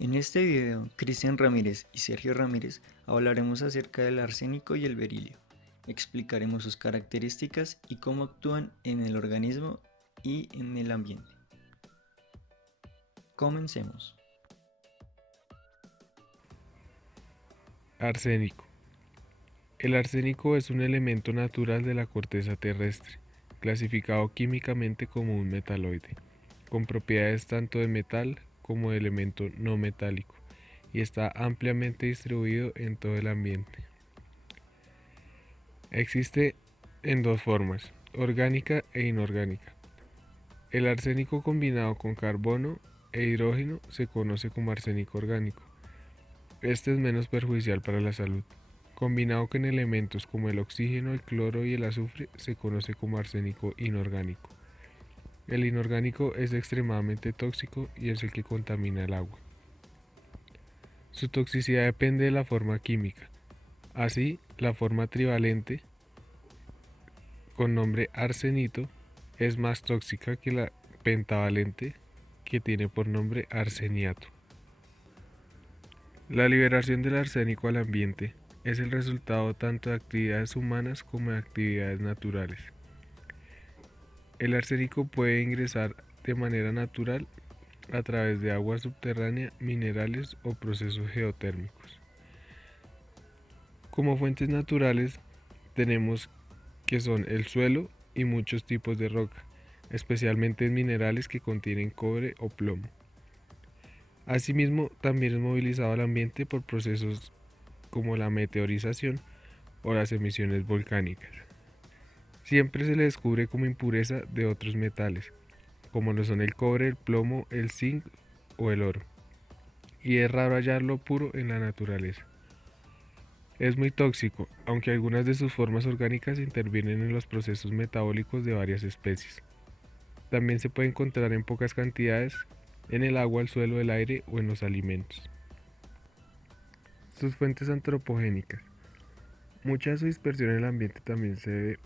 En este video, Cristian Ramírez y Sergio Ramírez hablaremos acerca del arsénico y el berilio. Explicaremos sus características y cómo actúan en el organismo y en el ambiente. Comencemos. Arsénico. El arsénico es un elemento natural de la corteza terrestre, clasificado químicamente como un metaloide, con propiedades tanto de metal como de elemento no metálico, y está ampliamente distribuido en todo el ambiente. Existe en dos formas, orgánica e inorgánica. El arsénico combinado con carbono e hidrógeno se conoce como arsénico orgánico. Este es menos perjudicial para la salud. Combinado con elementos como el oxígeno, el cloro y el azufre, se conoce como arsénico inorgánico. El inorgánico es extremadamente tóxico y es el que contamina el agua. Su toxicidad depende de la forma química. Así, la forma trivalente, con nombre arsenito, es más tóxica que la pentavalente, que tiene por nombre arseniato. La liberación del arsénico al ambiente es el resultado tanto de actividades humanas como de actividades naturales. El arsénico puede ingresar de manera natural a través de agua subterránea, minerales o procesos geotérmicos. Como fuentes naturales tenemos que son el suelo y muchos tipos de roca, especialmente en minerales que contienen cobre o plomo. Asimismo, también es movilizado al ambiente por procesos como la meteorización o las emisiones volcánicas. Siempre se le descubre como impureza de otros metales, como lo son el cobre, el plomo, el zinc o el oro, y es raro hallarlo puro en la naturaleza. Es muy tóxico, aunque algunas de sus formas orgánicas intervienen en los procesos metabólicos de varias especies. También se puede encontrar en pocas cantidades en el agua, el suelo, el aire o en los alimentos. Sus fuentes antropogénicas. Mucha de su dispersión en el ambiente también se debe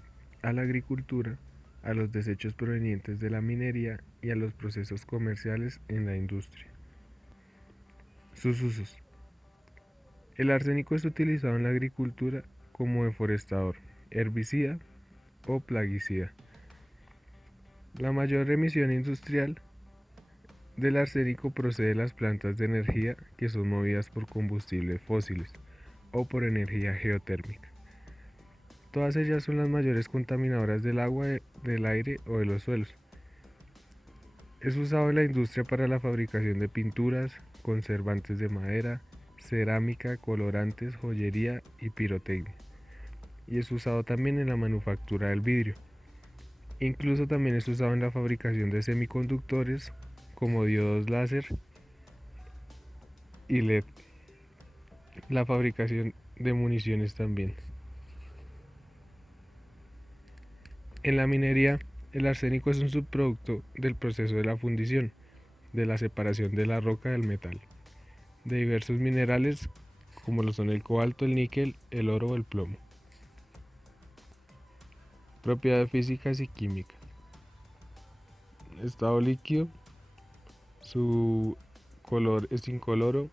a la agricultura, a los desechos provenientes de la minería y a los procesos comerciales en la industria. Sus usos. El arsénico es utilizado en la agricultura como deforestador, herbicida o plaguicida. La mayor emisión industrial del arsénico procede de las plantas de energía que son movidas por combustibles fósiles o por energía geotérmica. Todas ellas son las mayores contaminadoras del agua, del aire o de los suelos. Es usado en la industria para la fabricación de pinturas, conservantes de madera, cerámica, colorantes, joyería y pirotecnia. Y es usado también en la manufactura del vidrio. Incluso también es usado en la fabricación de semiconductores como diodos láser y LED. La fabricación de municiones también. En la minería, el arsénico es un subproducto del proceso de la fundición, de la separación de la roca del metal, de diversos minerales como lo son el cobalto, el níquel, el oro o el plomo. Propiedades físicas y químicas. Estado líquido, su color es incoloro,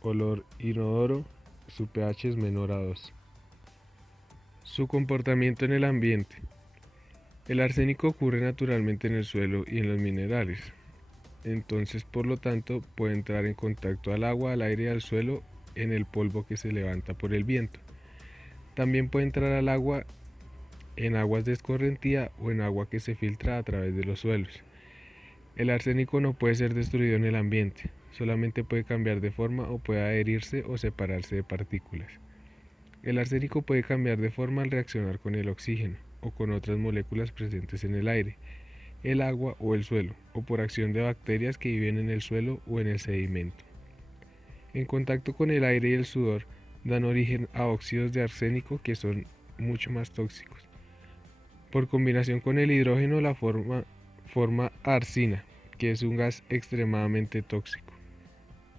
olor inodoro, su pH es menor a 2. Su comportamiento en el ambiente. El arsénico ocurre naturalmente en el suelo y en los minerales. Entonces, por lo tanto, puede entrar en contacto al agua, al aire y al suelo en el polvo que se levanta por el viento. También puede entrar al agua en aguas de escorrentía o en agua que se filtra a través de los suelos. El arsénico no puede ser destruido en el ambiente, solamente puede cambiar de forma o puede adherirse o separarse de partículas. El arsénico puede cambiar de forma al reaccionar con el oxígeno o con otras moléculas presentes en el aire, el agua o el suelo, o por acción de bacterias que viven en el suelo o en el sedimento. En contacto con el aire y el sudor, dan origen a óxidos de arsénico que son mucho más tóxicos. Por combinación con el hidrógeno, la forma arsina, que es un gas extremadamente tóxico.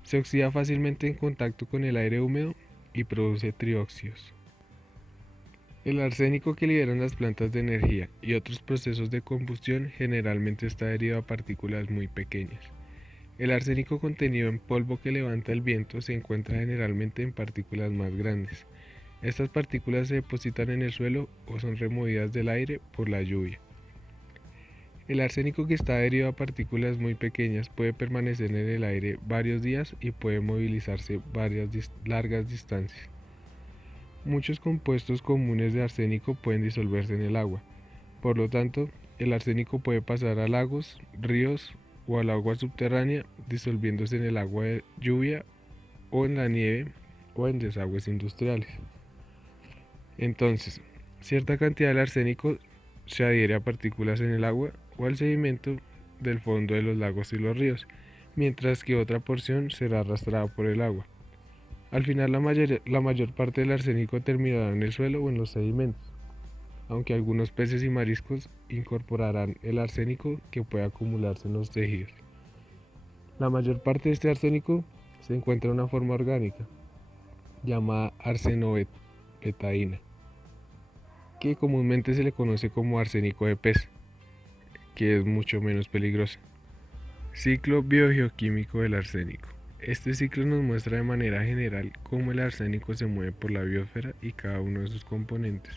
Se oxida fácilmente en contacto con el aire húmedo y produce trióxidos. El arsénico que liberan las plantas de energía y otros procesos de combustión generalmente está adherido a partículas muy pequeñas. El arsénico contenido en polvo que levanta el viento se encuentra generalmente en partículas más grandes. Estas partículas se depositan en el suelo o son removidas del aire por la lluvia. El arsénico que está adherido a partículas muy pequeñas puede permanecer en el aire varios días y puede movilizarse largas distancias. Muchos compuestos comunes de arsénico pueden disolverse en el agua. Por lo tanto, el arsénico puede pasar a lagos, ríos o al agua subterránea, disolviéndose en el agua de lluvia o en la nieve o en desagües industriales. Entonces, cierta cantidad del arsénico se adhiere a partículas en el agua o al sedimento del fondo de los lagos y los ríos, mientras que otra porción será arrastrada por el agua. Al final, la mayor parte del arsénico terminará en el suelo o en los sedimentos, aunque algunos peces y mariscos incorporarán el arsénico que puede acumularse en los tejidos. La mayor parte de este arsénico se encuentra en una forma orgánica, llamada arsenobetaína, que comúnmente se le conoce como arsénico de pez, que es mucho menos peligroso. Ciclo biogeoquímico del arsénico. Este ciclo nos muestra de manera general cómo el arsénico se mueve por la biosfera y cada uno de sus componentes.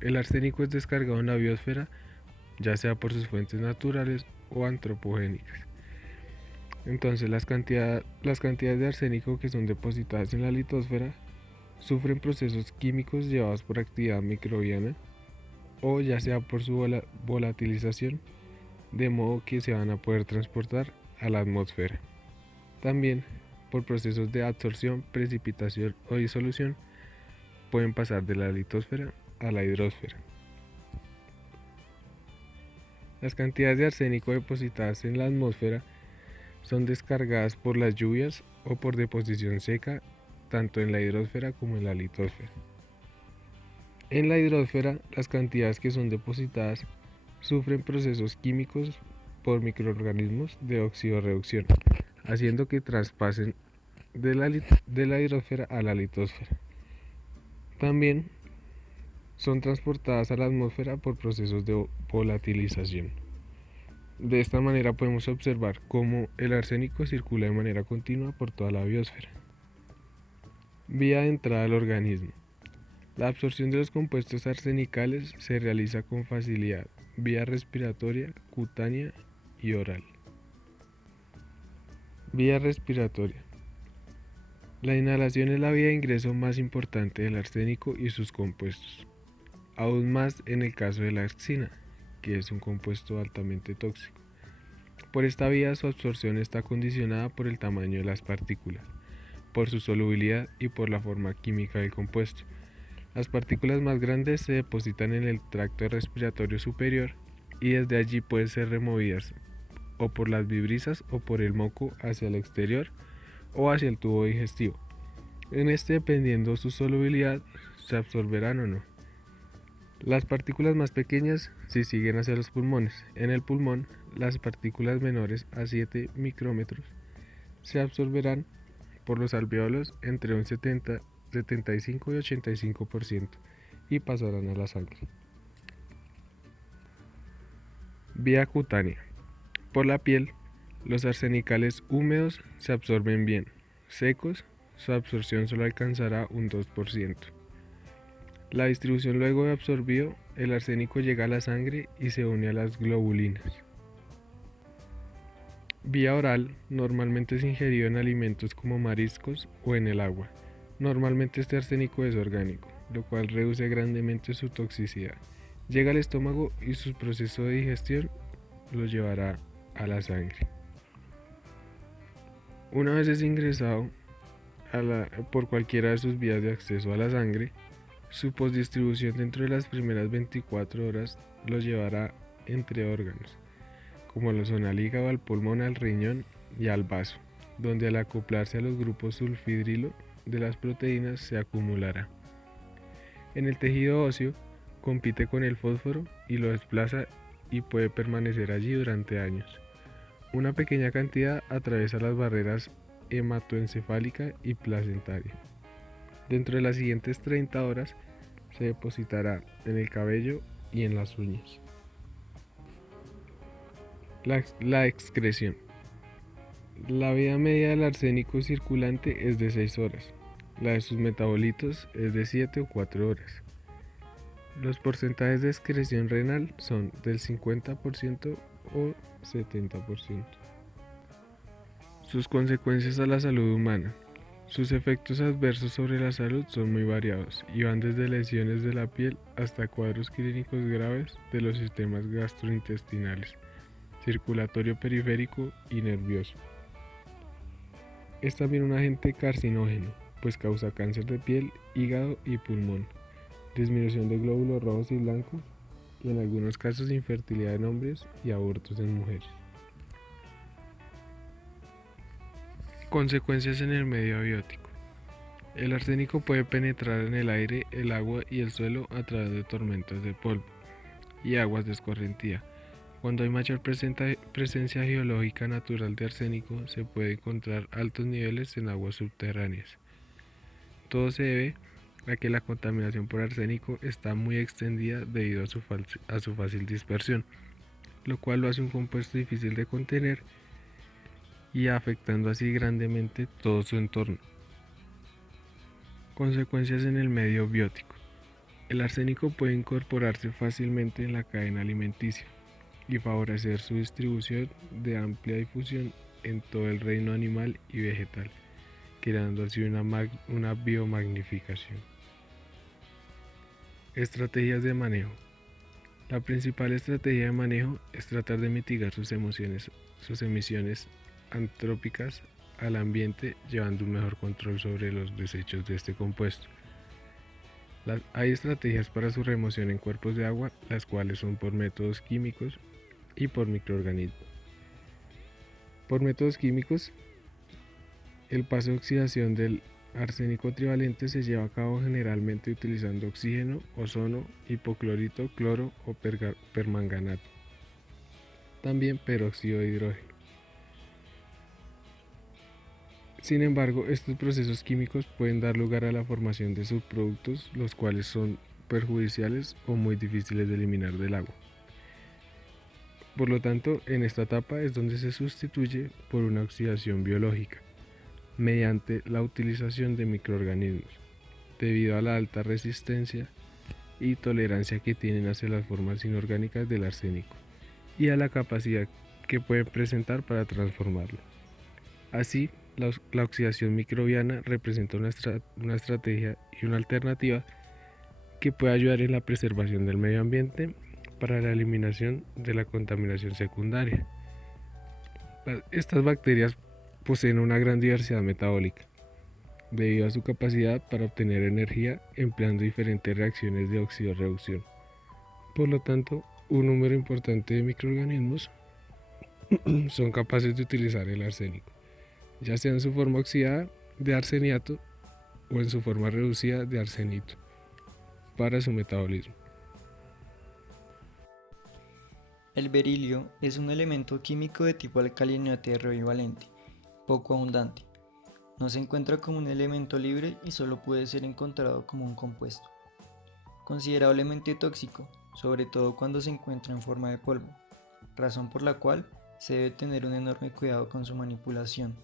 El arsénico es descargado en la biosfera, ya sea por sus fuentes naturales o antropogénicas. Entonces, las cantidades de arsénico que son depositadas en la litosfera sufren procesos químicos llevados por actividad microbiana o ya sea por su volatilización, de modo que se van a poder transportar a la atmósfera. También, por procesos de absorción, precipitación o disolución, pueden pasar de la litosfera a la hidrosfera. Las cantidades de arsénico depositadas en la atmósfera son descargadas por las lluvias o por deposición seca, tanto en la hidrosfera como en la litosfera. En la hidrosfera, las cantidades que son depositadas sufren procesos químicos por microorganismos de oxidorreducción, haciendo que traspasen de la hidrosfera a la litosfera. También son transportadas a la atmósfera por procesos de volatilización. De esta manera podemos observar cómo el arsénico circula de manera continua por toda la biosfera. Vía de entrada al organismo. La absorción de los compuestos arsenicales se realiza con facilidad vía respiratoria, cutánea y oral. Vía respiratoria. La inhalación es la vía de ingreso más importante del arsénico y sus compuestos, aún más en el caso de la axina, que es un compuesto altamente tóxico. Por esta vía su absorción está condicionada por el tamaño de las partículas, por su solubilidad y por la forma química del compuesto. Las partículas más grandes se depositan en el tracto respiratorio superior y desde allí pueden ser removidas o por las vibrisas o por el moco hacia el exterior o hacia el tubo digestivo. En este, dependiendo su solubilidad, se absorberán o no. Las partículas más pequeñas si siguen hacia los pulmones. En el pulmón, las partículas menores a 7 micrómetros se absorberán por los alvéolos entre un 75 y 85% y pasarán a la sangre. Vía cutánea. Por la piel, los arsenicales húmedos se absorben bien, secos, su absorción solo alcanzará un 2%. La distribución luego de absorbido, el arsénico llega a la sangre y se une a las globulinas. Vía oral, normalmente es ingerido en alimentos como mariscos o en el agua. Normalmente este arsénico es orgánico, lo cual reduce grandemente su toxicidad. Llega al estómago y su proceso de digestión lo llevará a la sangre. Una vez es ingresado por cualquiera de sus vías de acceso a la sangre, su postdistribución dentro de las primeras 24 horas lo llevará entre órganos, como lo son al hígado, al pulmón, al riñón y al vaso, donde al acoplarse a los grupos sulfidrilo de las proteínas se acumulará. En el tejido óseo compite con el fósforo y lo desplaza y puede permanecer allí durante años. Una pequeña cantidad atraviesa las barreras hematoencefálica y placentaria. Dentro de las siguientes 30 horas se depositará en el cabello y en las uñas. La excreción. La vida media del arsénico circulante es de 6 horas. La de sus metabolitos es de 7 o 4 horas. Los porcentajes de excreción renal son del 50% o 70%. Sus consecuencias a la salud humana. Sus efectos adversos sobre la salud son muy variados y van desde lesiones de la piel hasta cuadros clínicos graves de los sistemas gastrointestinales, circulatorio periférico y nervioso. Es también un agente carcinógeno, pues causa cáncer de piel, hígado y pulmón, disminución de glóbulos rojos y blancos y en algunos casos infertilidad en hombres y abortos en mujeres. Consecuencias en el medio abiótico. El arsénico puede penetrar en el aire, el agua y el suelo a través de tormentas de polvo y aguas de escorrentía. Cuando hay mayor presencia geológica natural de arsénico, se puede encontrar altos niveles en aguas subterráneas. Todo se debe a que la contaminación por arsénico está muy extendida debido a su fácil dispersión, lo cual lo hace un compuesto difícil de contener y afectando así grandemente todo su entorno. Consecuencias en el medio biótico. El arsénico puede incorporarse fácilmente en la cadena alimenticia y favorecer su distribución de amplia difusión en todo el reino animal y vegetal, creando así una biomagnificación. Estrategias de manejo. La principal estrategia de manejo es tratar de mitigar sus emisiones antrópicas al ambiente, llevando un mejor control sobre los desechos de este compuesto. Hay estrategias para su remoción en cuerpos de agua, las cuales son por métodos químicos y por microorganismos. Por métodos químicos, el paso de oxidación del arsénico trivalente se lleva a cabo generalmente utilizando oxígeno, ozono, hipoclorito, cloro o permanganato. También peróxido de hidrógeno. Sin embargo, estos procesos químicos pueden dar lugar a la formación de subproductos, los cuales son perjudiciales o muy difíciles de eliminar del agua. Por lo tanto, en esta etapa es donde se sustituye por una oxidación biológica, mediante la utilización de microorganismos, debido a la alta resistencia y tolerancia que tienen hacia las formas inorgánicas del arsénico y a la capacidad que pueden presentar para transformarlo. Así, la oxidación microbiana representa una estrategia y una alternativa que puede ayudar en la preservación del medio ambiente para la eliminación de la contaminación secundaria. Estas bacterias poseen una gran diversidad metabólica, debido a su capacidad para obtener energía empleando diferentes reacciones de óxido-reducción. Por lo tanto, un número importante de microorganismos son capaces de utilizar el arsénico, ya sea en su forma oxidada de arseniato o en su forma reducida de arsenito, para su metabolismo. El berilio es un elemento químico de tipo alcalino heterobivalente, poco abundante. No se encuentra como un elemento libre y solo puede ser encontrado como un compuesto. Considerablemente tóxico, sobre todo cuando se encuentra en forma de polvo, razón por la cual se debe tener un enorme cuidado con su manipulación.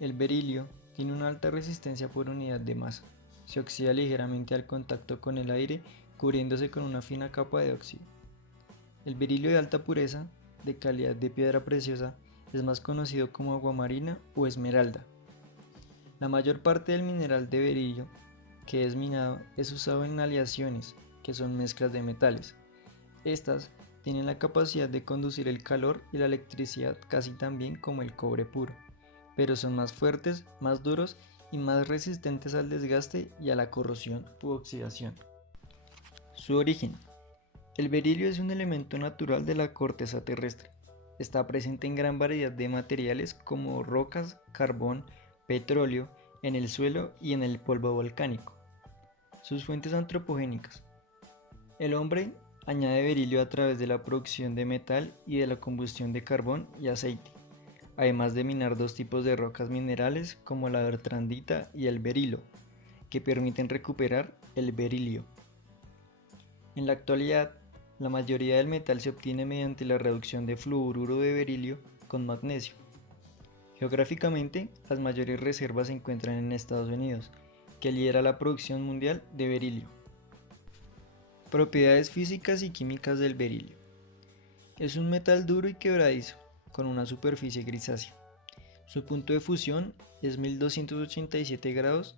El berilio tiene una alta resistencia por unidad de masa. Se oxida ligeramente al contacto con el aire, cubriéndose con una fina capa de óxido. El berilio de alta pureza, de calidad de piedra preciosa, es más conocido como aguamarina o esmeralda. La mayor parte del mineral de berilio que es minado es usado en aleaciones, que son mezclas de metales. Estas tienen la capacidad de conducir el calor y la electricidad casi tan bien como el cobre puro, pero son más fuertes, más duros y más resistentes al desgaste y a la corrosión u oxidación. Su origen. El berilio es un elemento natural de la corteza terrestre. Está presente en gran variedad de materiales como rocas, carbón, petróleo, en el suelo y en el polvo volcánico. Sus fuentes antropogénicas. El hombre añade berilio a través de la producción de metal y de la combustión de carbón y aceite, además de minar dos tipos de rocas minerales como la bertrandita y el berilo, que permiten recuperar el berilio. En la actualidad, la mayoría del metal se obtiene mediante la reducción de fluoruro de berilio con magnesio. Geográficamente, las mayores reservas se encuentran en Estados Unidos, que lidera la producción mundial de berilio. Propiedades físicas y químicas del berilio. Es un metal duro y quebradizo, con una superficie grisácea. Su punto de fusión es 1287 grados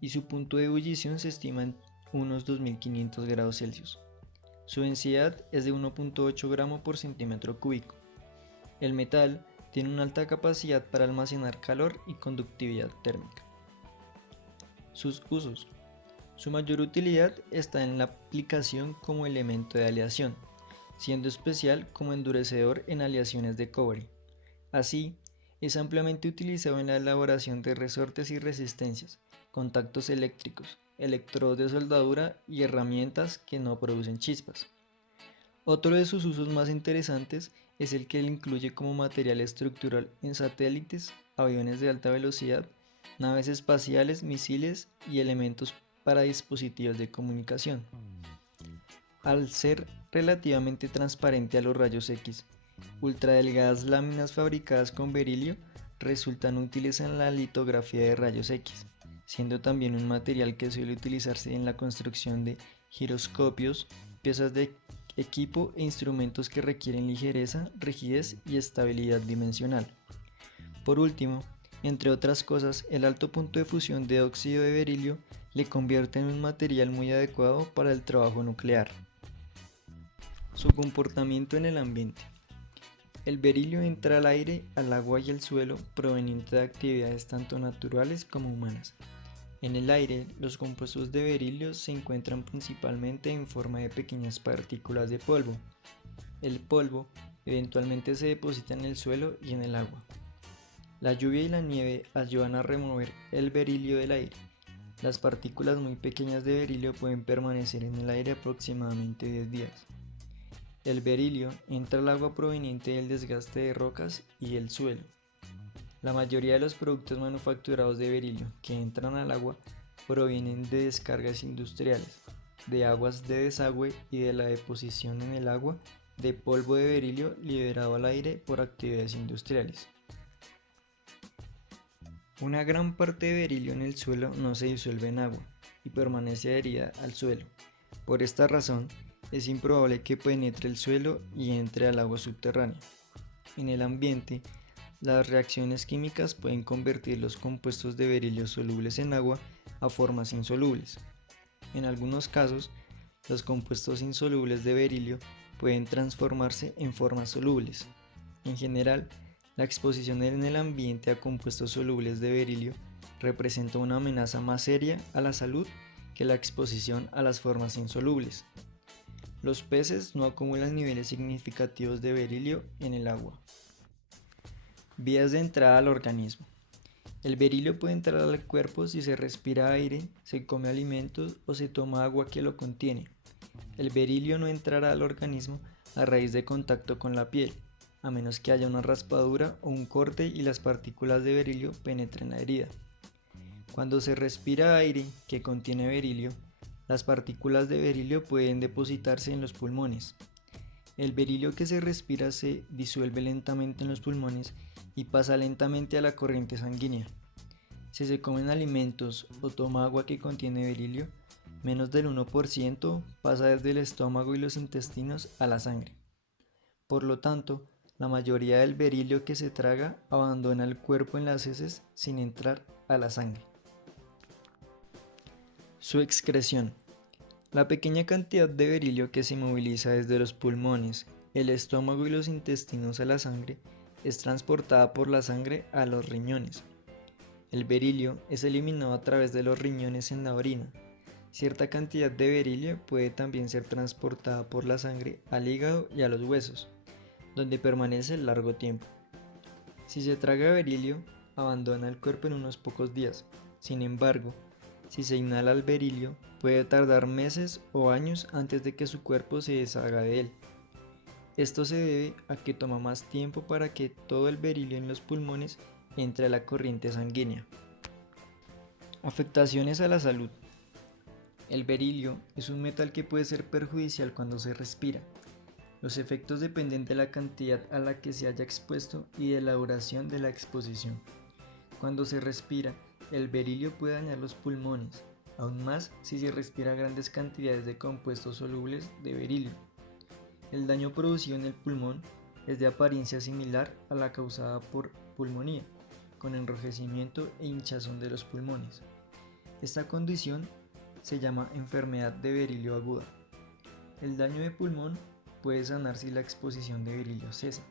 y su punto de ebullición se estima en unos 2500 grados Celsius. Su densidad es de 1.8 gramos por centímetro cúbico. El metal tiene una alta capacidad para almacenar calor y conductividad térmica. Sus usos. Su mayor utilidad está en la aplicación como elemento de aleación, siendo especial como endurecedor en aleaciones de cobre. Así, es ampliamente utilizado en la elaboración de resortes y resistencias, contactos eléctricos, electrodos de soldadura y herramientas que no producen chispas. Otro de sus usos más interesantes es el que él incluye como material estructural en satélites, aviones de alta velocidad, naves espaciales, misiles y elementos para dispositivos de comunicación. Al ser relativamente transparente a los rayos X, ultradelgadas láminas fabricadas con berilio resultan útiles en la litografía de rayos X, siendo también un material que suele utilizarse en la construcción de giroscopios, piezas de equipo e instrumentos que requieren ligereza, rigidez y estabilidad dimensional. Por último, entre otras cosas, el alto punto de fusión de óxido de berilio le convierte en un material muy adecuado para el trabajo nuclear. Su comportamiento en el ambiente. El berilio entra al aire, al agua y al suelo proveniente de actividades tanto naturales como humanas. En el aire, los compuestos de berilio se encuentran principalmente en forma de pequeñas partículas de polvo. El polvo eventualmente se deposita en el suelo y en el agua. La lluvia y la nieve ayudan a remover el berilio del aire. Las partículas muy pequeñas de berilio pueden permanecer en el aire aproximadamente 10 días. El berilio entra al agua proveniente del desgaste de rocas y el suelo. La mayoría de los productos manufacturados de berilio que entran al agua provienen de descargas industriales, de aguas de desagüe y de la deposición en el agua de polvo de berilio liberado al aire por actividades industriales. Una gran parte de berilio en el suelo no se disuelve en agua y permanece adherida al suelo. Por esta razón, es improbable que penetre el suelo y entre al agua subterránea. En el ambiente, las reacciones químicas pueden convertir los compuestos de berilio solubles en agua a formas insolubles. En algunos casos, los compuestos insolubles de berilio pueden transformarse en formas solubles. En general, la exposición en el ambiente a compuestos solubles de berilio representa una amenaza más seria a la salud que la exposición a las formas insolubles. Los peces no acumulan niveles significativos de berilio en el agua. Vías de entrada al organismo. El berilio puede entrar al cuerpo si se respira aire, se come alimentos o se toma agua que lo contiene. El berilio no entrará al organismo a raíz de contacto con la piel, a menos que haya una raspadura o un corte y las partículas de berilio penetren la herida. Cuando se respira aire que contiene berilio, las partículas de berilio pueden depositarse en los pulmones. El berilio que se respira se disuelve lentamente en los pulmones y pasa lentamente a la corriente sanguínea. Si se comen alimentos o toma agua que contiene berilio, menos del 1% pasa desde el estómago y los intestinos a la sangre. Por lo tanto, la mayoría del berilio que se traga abandona el cuerpo en las heces sin entrar a la sangre. Su excreción. La pequeña cantidad de berilio que se moviliza desde los pulmones, el estómago y los intestinos a la sangre es transportada por la sangre a los riñones. El berilio es eliminado a través de los riñones en la orina. Cierta cantidad de berilio puede también ser transportada por la sangre al hígado y a los huesos, donde permanece largo tiempo. Si se traga berilio, abandona el cuerpo en unos pocos días. Sin embargo, si se inhala el berilio, puede tardar meses o años antes de que su cuerpo se deshaga de él. Esto se debe a que toma más tiempo para que todo el berilio en los pulmones entre a la corriente sanguínea. Afectaciones a la salud. El berilio es un metal que puede ser perjudicial cuando se respira. Los efectos dependen de la cantidad a la que se haya expuesto y de la duración de la exposición. Cuando se respira, el berilio puede dañar los pulmones, aún más si se respira grandes cantidades de compuestos solubles de berilio. El daño producido en el pulmón es de apariencia similar a la causada por pulmonía, con enrojecimiento e hinchazón de los pulmones. Esta condición se llama enfermedad de berilio aguda. El daño de pulmón puede sanar si la exposición de berilio cesa.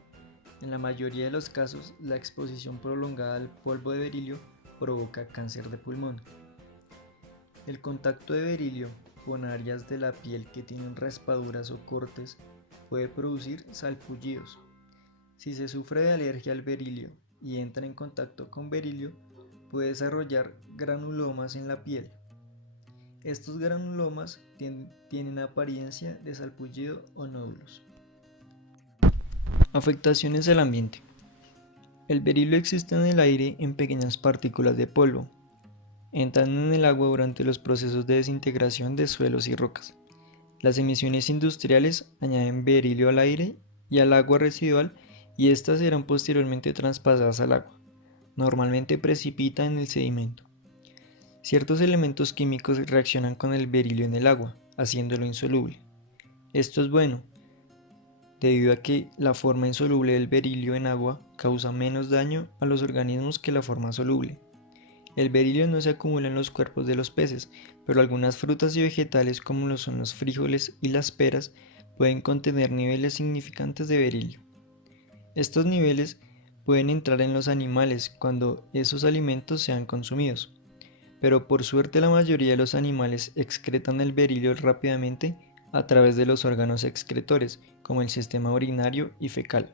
En la mayoría de los casos, la exposición prolongada al polvo de berilio provoca cáncer de pulmón. El contacto de berilio con áreas de la piel que tienen raspaduras o cortes puede producir salpullidos. Si se sufre de alergia al berilio y entra en contacto con berilio, puede desarrollar granulomas en la piel. Estos granulomas tienen apariencia de salpullido o nódulos. Afectaciones del ambiente. El berilio existe en el aire en pequeñas partículas de polvo. Entran en el agua durante los procesos de desintegración de suelos y rocas. Las emisiones industriales añaden berilio al aire y al agua residual y estas serán posteriormente traspasadas al agua. Normalmente precipita en el sedimento. Ciertos elementos químicos reaccionan con el berilio en el agua, haciéndolo insoluble. Esto es bueno, debido a que la forma insoluble del berilio en agua causa menos daño a los organismos que la forma soluble. El berilio no se acumula en los cuerpos de los peces, pero algunas frutas y vegetales como lo son los frijoles y las peras pueden contener niveles significantes de berilio. Estos niveles pueden entrar en los animales cuando esos alimentos sean consumidos, pero por suerte la mayoría de los animales excretan el berilio rápidamente a través de los órganos excretores, como el sistema urinario y fecal.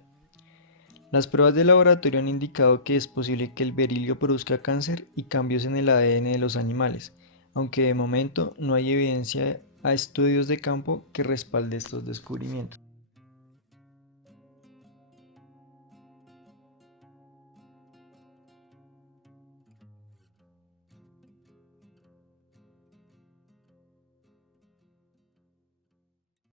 Las pruebas de laboratorio han indicado que es posible que el berilio produzca cáncer y cambios en el ADN de los animales, aunque de momento no hay evidencia a estudios de campo que respalde estos descubrimientos.